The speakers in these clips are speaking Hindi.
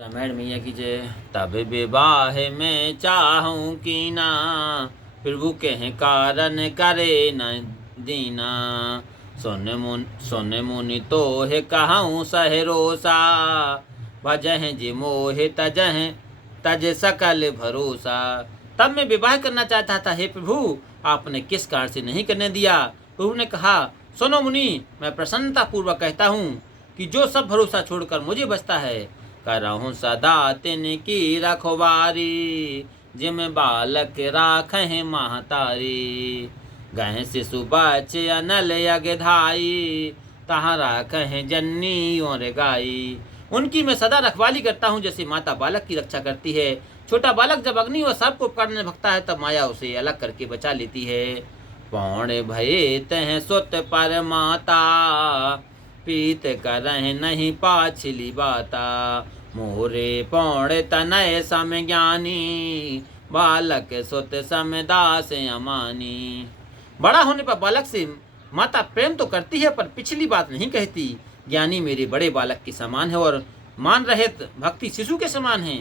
रामायण मैया की जय। तब विवाह में चाहूं की ना, प्रभु कह कारण करे न दीना। सोन मुनि तो है कहूँ सहरोसा, भजह जी मोह तजह तज सकल भरोसा। तब मैं विवाह करना चाहता था, हे प्रभु आपने किस कारण से नहीं करने दिया। प्रभु ने कहा, सुनो मुनि, मैं प्रसन्नता पूर्वक कहता हूँ कि जो सब भरोसा छोड़कर मुझे बचता है, करहूँ सदा तिनकी रखवारी। जिम बालक राखें महतारी, गह शिशु बच्चे अनल यज्ञधाई। तहाँ राखें जननी और गाई। उनकी मैं सदा रखवाली करता हूँ, जैसे माता बालक की रक्षा करती है। छोटा बालक जब अग्नि और सर्प को पकड़ने भगता है, तब माया उसे अलग करके बचा लेती है। पौण भये तह सुत पर माता, पीत करह नहीं पाछली बाता। मोरे पौण तनय सम ज्ञानी, बालक सुत सम दास अमानी। बड़ा होने पर बालक से माता प्रेम तो करती है, पर पिछली बात नहीं कहती। ज्ञानी मेरे बड़े बालक के समान है और मान रहित भक्ति शिशु के समान है।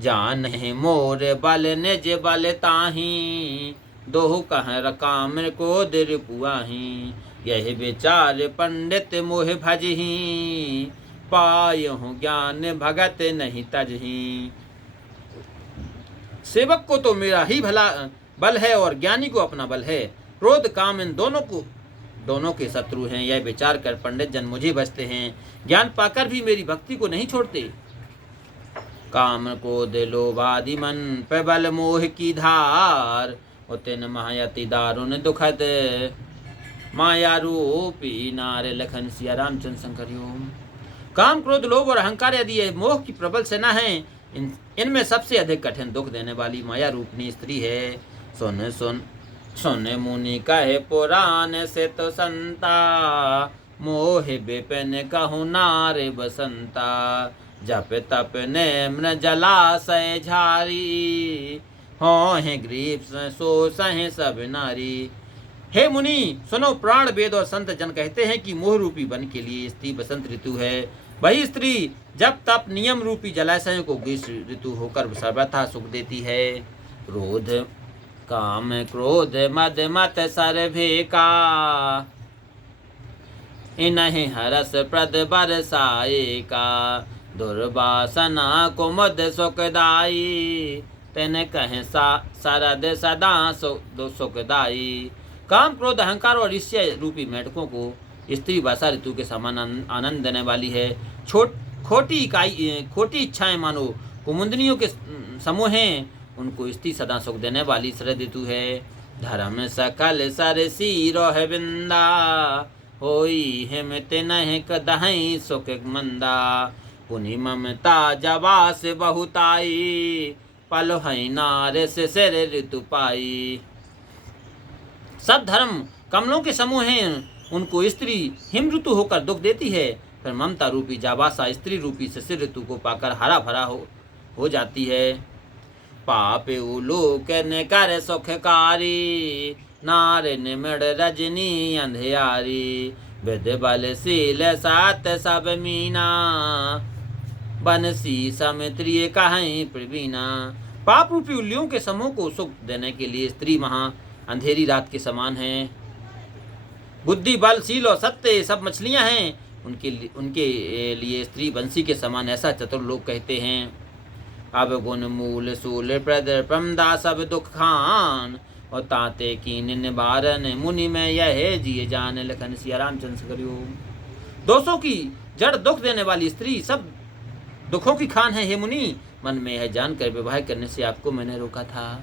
जान है मोर बल निज बल ताही, दोहु कह रकाम को दिर पुआही। यह विचार पंडित मोह भजही, पायहु ज्ञान भगत नहीं तजही। सेवक को तो मेरा ही भला बल है और ज्ञानी को अपना बल है। क्रोध काम इन दोनों के शत्रु हैं। यह विचार कर पंडित जन मुझे भजते हैं, ज्ञान पाकर भी मेरी भक्ति को नहीं छोड़ते। काम क्रोध लोभादि मन पे बल मोह की धार, उतिन महायति दारुण दुखद माया रूपी नारे। लखन सिया रामचंद्र शंकर ओम। काम क्रोध लोभ और अहंकार यदि ये मोह की प्रबल सेना है, इनमें सबसे अधिक कठिन दुख देने वाली माया रूपनी स्त्री है। सुन मुनि कहे पुराण से तो संता, मोह विपिन कहु नारे बसंता। जप तप नेम्र जलाशय झारी, हो है ग्रीप सो सहे सब नारी। हे मुनि सुनो, प्राण वेद और संत जन कहते हैं कि मोह रूपी वन के लिए स्त्री बसंत ऋतु है। वही स्त्री जब तप नियम रूपी जलाशयों को ग्रीष्म ऋतु होकर सर्वथा सुख देती है। क्रोध काम क्रोध मद मत सर्वे का, इन्हें हरस प्रद बरसाए का। दुर्वासना कुमुद सुखदाई, तेने कहे सरद सदा सुखदाई। काम क्रोध अहंकार और ईर्ष्या रूपी मेढकों को स्त्री वर्षा ऋतु के समान आनंद देने वाली है। खोटी इच्छाएं मानो कुमुदनियों के समूह हैं, उनको स्त्री सदा सुख देने वाली शरद ऋतु है। धर्म सकल सर सिरोह बिंदा, होई हिमत नह कदहि सुख मंदा। पुनि ममता जवास बहुताई, पल है नार से सिर ऋतु पाई। सब धर्म कमलों के समूह हैं, उनको स्त्री हिम ऋतु होकर दुख देती है। फिर ममता रूपी जाबासा स्त्री रूपी शिशिर ऋतु को पाकर हरा भरा हो जाती है। पाप उलोक न कर सुखकारी, नार निमड़ रजनी अंधियारी। विध बल शील सात सब मीना, बनसी समित्रिय कहीं प्रवीणा। पाप रूपी उल्लियों के समूह को सुख देने के लिए स्त्री महा अंधेरी रात के समान है। बुद्धि बल शील और सत्य सब मछलियां हैं, उनके लिए स्त्री बंसी के समान, ऐसा चतुर लोग कहते हैं। अब गुण मूल सूल प्रद प्रमदा सब दुख खान, और ताते कीन निवारण मुनि में यह जिए जान। लखन सिया रामचंद्र शंकर ओम। दोषों की जड़ दुख देने वाली स्त्री सब दुखों की खान है। हे मुनि, मन में यह जानकर विवाह करने से आपको मैंने रोका था।